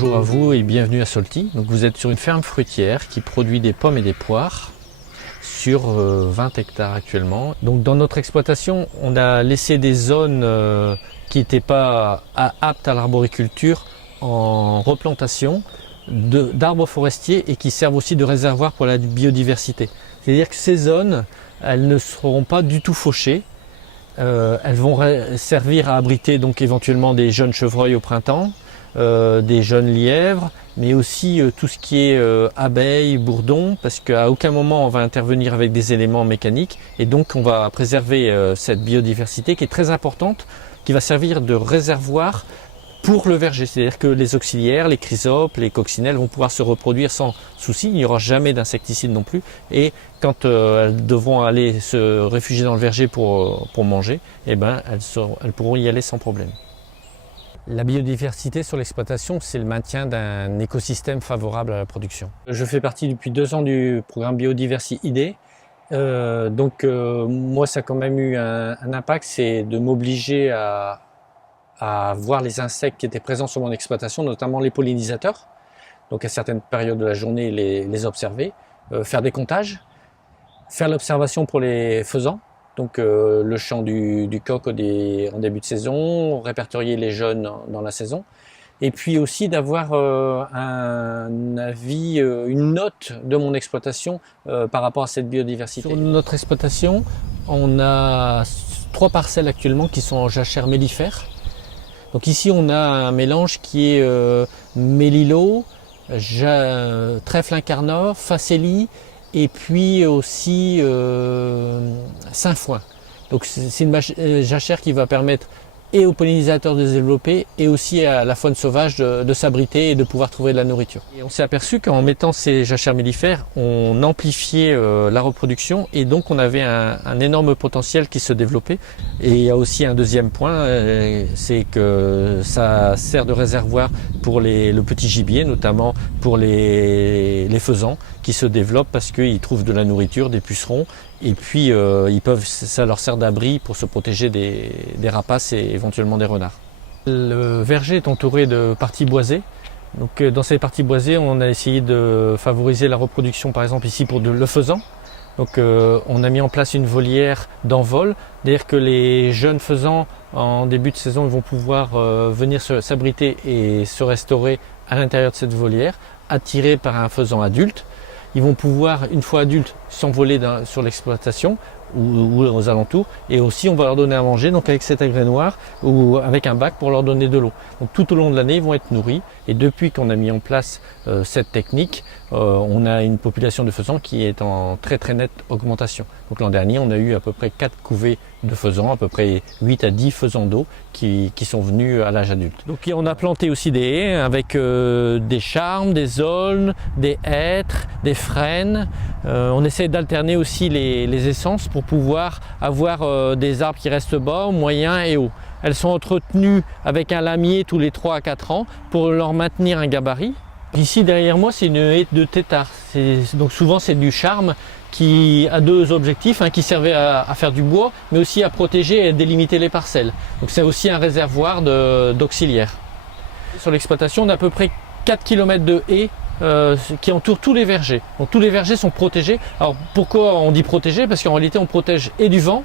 bonjour à vous et bienvenue à Solti. Donc vous êtes sur une ferme fruitière qui produit des pommes et des poires sur 20 hectares actuellement. Donc dans notre exploitation, on a laissé des zones qui n'étaient pas aptes à l'arboriculture en replantation d'arbres forestiers et qui servent aussi de réservoir pour la biodiversité. C'est-à-dire que ces zones, elles ne seront pas du tout fauchées. Elles vont servir à abriter donc éventuellement des jeunes chevreuils au printemps, des jeunes lièvres, mais aussi tout ce qui est abeilles, bourdons, parce qu'à aucun moment on va intervenir avec des éléments mécaniques et donc on va préserver cette biodiversité qui est très importante, qui va servir de réservoir pour le verger. C'est-à-dire que les auxiliaires, les chrysopes, les coccinelles vont pouvoir se reproduire sans souci, il n'y aura jamais d'insecticides non plus et quand elles devront aller se réfugier dans le verger pour manger, eh ben, elles pourront y aller sans problème. La biodiversité sur l'exploitation, c'est le maintien d'un écosystème favorable à la production. Je fais partie depuis 2 ans du programme Biodiversité ID. Moi, ça a quand même eu un impact, c'est de m'obliger à voir les insectes qui étaient présents sur mon exploitation, notamment les pollinisateurs. Donc à certaines périodes de la journée, les observer, faire des comptages, faire l'observation pour les faisans. Donc le chant du coq en début de saison, répertorier les jeunes dans la saison. Et puis aussi d'avoir un avis, une note de mon exploitation par rapport à cette biodiversité. Sur notre exploitation, on a 3 parcelles actuellement qui sont en jachère mellifère. Donc ici on a un mélange qui est mélilo, trèfle incarnat, facélie, et puis aussi Saint-Foin. Donc c'est une jachère qui va permettre et aux pollinisateurs de se développer et aussi à la faune sauvage de s'abriter et de pouvoir trouver de la nourriture. Et on s'est aperçu qu'en mettant ces jachères mellifères, on amplifiait la reproduction et donc on avait un énorme potentiel qui se développait. Et il y a aussi un deuxième point, c'est que ça sert de réservoir pour le petit gibier, notamment pour les faisans qui se développent parce qu'ils trouvent de la nourriture, des pucerons, et puis ça leur sert d'abri pour se protéger des rapaces et éventuellement des renards. Le verger est entouré de parties boisées. Donc dans ces parties boisées, on a essayé de favoriser la reproduction, par exemple ici pour le faisan. Donc on a mis en place une volière d'envol, c'est-à-dire que les jeunes faisans en début de saison vont pouvoir venir s'abriter et se restaurer à l'intérieur de cette volière, attirés par un faisan adulte. Ils vont pouvoir, une fois adultes, s'envoler sur l'exploitation ou aux alentours, et aussi on va leur donner à manger donc avec cet agrénoir ou avec un bac pour leur donner de l'eau. Donc tout au long de l'année ils vont être nourris, et depuis qu'on a mis en place cette technique, on a une population de faisans qui est en très nette augmentation. Donc l'an dernier on a eu à peu près 4 couvées de faisans, à peu près 8 à 10 faisans d'eau qui sont venus à l'âge adulte. Donc on a planté aussi des haies avec des charmes, des aulnes, des hêtres, des frênes. On essaie d'alterner aussi les essences pour pouvoir avoir des arbres qui restent bas, moyens et hauts. Elles sont entretenues avec un lamier tous les 3 à 4 ans pour leur maintenir un gabarit. Ici derrière moi c'est une haie de tétard, donc souvent c'est du charme qui a 2 objectifs, qui servait à faire du bois mais aussi à protéger et à délimiter les parcelles. Donc c'est aussi un réservoir d'auxiliaires. Sur l'exploitation on a à peu près 4 km de haies qui entourent tous les vergers. Donc tous les vergers sont protégés. Alors pourquoi on dit protégés? Parce qu'en réalité on protège et du vent,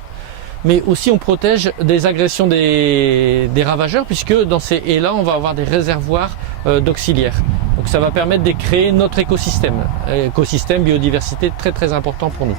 mais aussi on protège des agressions des ravageurs, puisque dans ces haies-là, on va avoir des réservoirs d'auxiliaires. Donc ça va permettre de créer notre écosystème biodiversité très important pour nous.